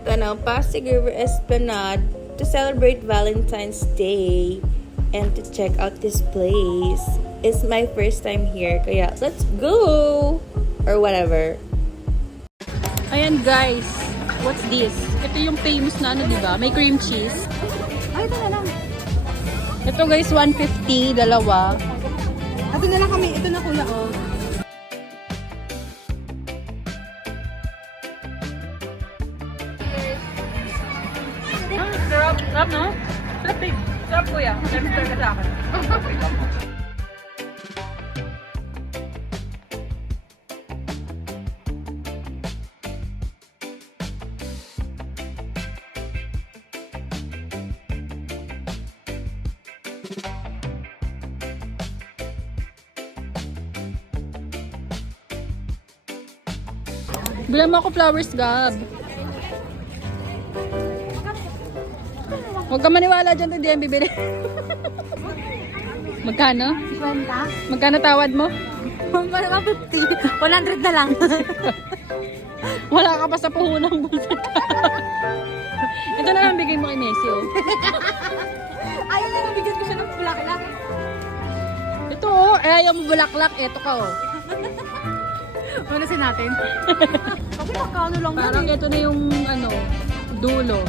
pumunta ng Pasig River Esplanade to celebrate Valentine's Day and to check out this place. It's my first time here, kaya let's go! Or whatever. Ayan guys, what's this? Ito yung famous na ano, diba? May cream cheese. Ay, ito na lang. Ito guys, 150, dalawa. Ito na lang kami. Ito na kuya, oh. Sarap, sarap no? Sarap eh. Sarap kuya. Sarap ka sa akin. Bilang mo ako flowers, Gab. Huwag ka maniwala dyan, hindi yan bibili. Magkano? 50? Magkano tawad mo? 150. 100 na lang. Wala ka pa sa puhunang bulsa. Ito na lang bigay mo kay Messi, oh. Ayaw na lang, bigyan ko siya ng bulaklak. Ito, oh. Ayaw mo bulaklak. Ito ka, oh. Manasin natin. Kasi magkano lang Parang ito na yung, ano, dulo.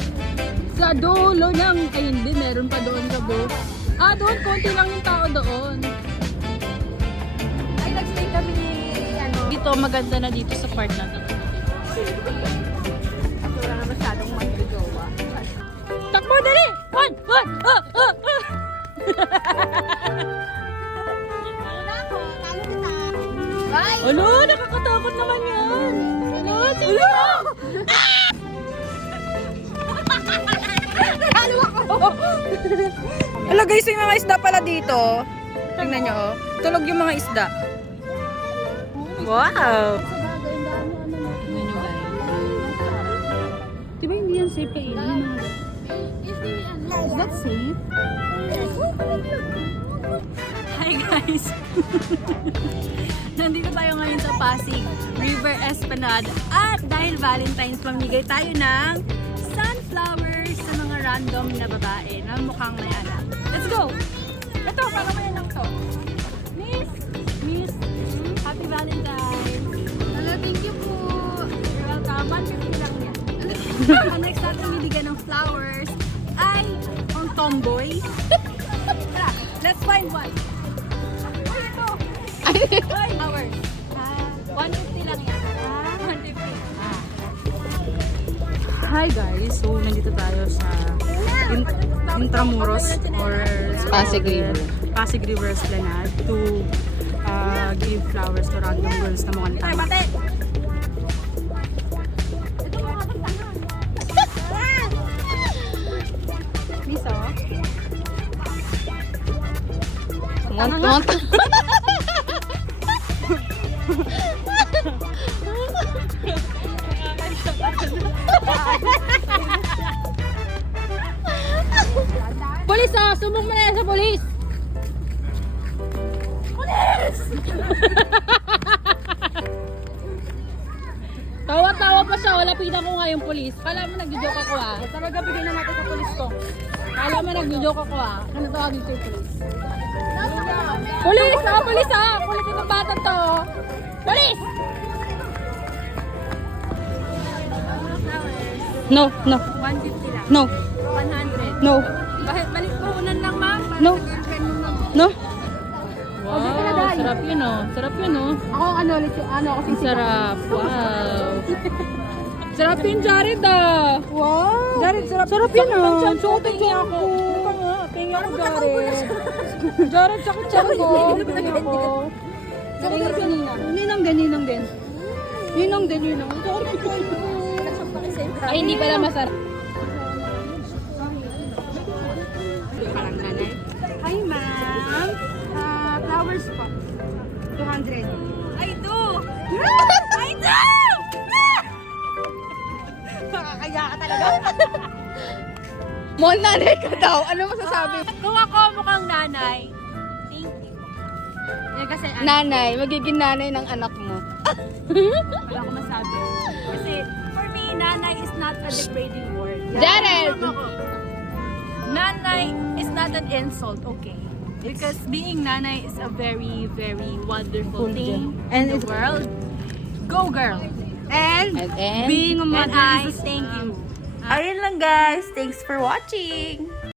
Sa dulo ng, ay hindi, meron pa doon sa buhok. Ah, doon, konti lang yung tao doon. Ay, nag-stay kami ni, ano. Dito, maganda na dito sa part na to. Kasi wala na masyadong mag-jowa. Takbo, dali! One! Wala ko, talo kita. Ay! Ano? Nakakatakot naman yan! Ano? Sige na! Talo ako! Hello guys, yung mga isda pala dito. Tingnan nyo, oh. Tulog yung mga isda. Wow! Tingnan nyo guys. Diba hindi yan safe kainin? Is that safe? Hi guys! Nandito tayo ngayon sa Pasig River Esplanade at dahil Valentine's, mamigay tayo ng sunflowers sa mga random na babae na mukhang may anak. Let's go! Ito, para may anak to. Miss, Happy Valentine's! Hello, thank you po. You're welcome. 150 lang yan. Ang next natin bibigyan ng flowers ay ang tomboy. Tara, let's find one. Flowers. 150 lang yan. 150. Hi guys, so nandito tayo sa Intramuros or Pasig River. Pasig River Esplanade to give flowers to random girls na mukhang tama. Miso? Polis ah! Sumong mo na yan sa polis! Polis! Tawa-tawa pa siya. Lapitan ko nga yung polis. Kala mo nag-joke ako ah. Talaga bigyan na natin sa polis to. Kala mo nag-joke ako ah. Ano tawagin ko yung polis? Polis! Ah! Polis ah! Kulit itong bata to. Polis! No, no, 150 lang. no, 100. no, Balik puhunan lang, ma'am. no, no. O, dito na, Wow, Day. sarap yun oh. Sarap yun oh. Ako, ano, kasi Ang sarap. Wow. Sarap yun, Jared ah. Wow! Jared, sarap yun ah. Suotin niya ako. Ito nga, tingin ako, Jared. Jared, sakit siya ko. Tingin ako. Tingin kanina. Ninang din, ninang din. Ninang din, ninang. Ay, hindi pala masarap. Parang nanay. Hi, ma'am. Flowers po. 200. Ay, do! Ay, no! Makakaya ka talaga. Mon nanay ka daw. Ano masasabi? Kung ako mukhang nanay, thank you. Eh, kasi Nanay, magiging nanay ng anak mo. wala ko masabi. Kasi for me, nanay is not a degrading word. Jared! Nanay is not an insult, okay? Because being nanay is a very, very wonderful thing in the world. Go girl! And And being a mother is a thank you. Ayun lang guys. Thanks for watching.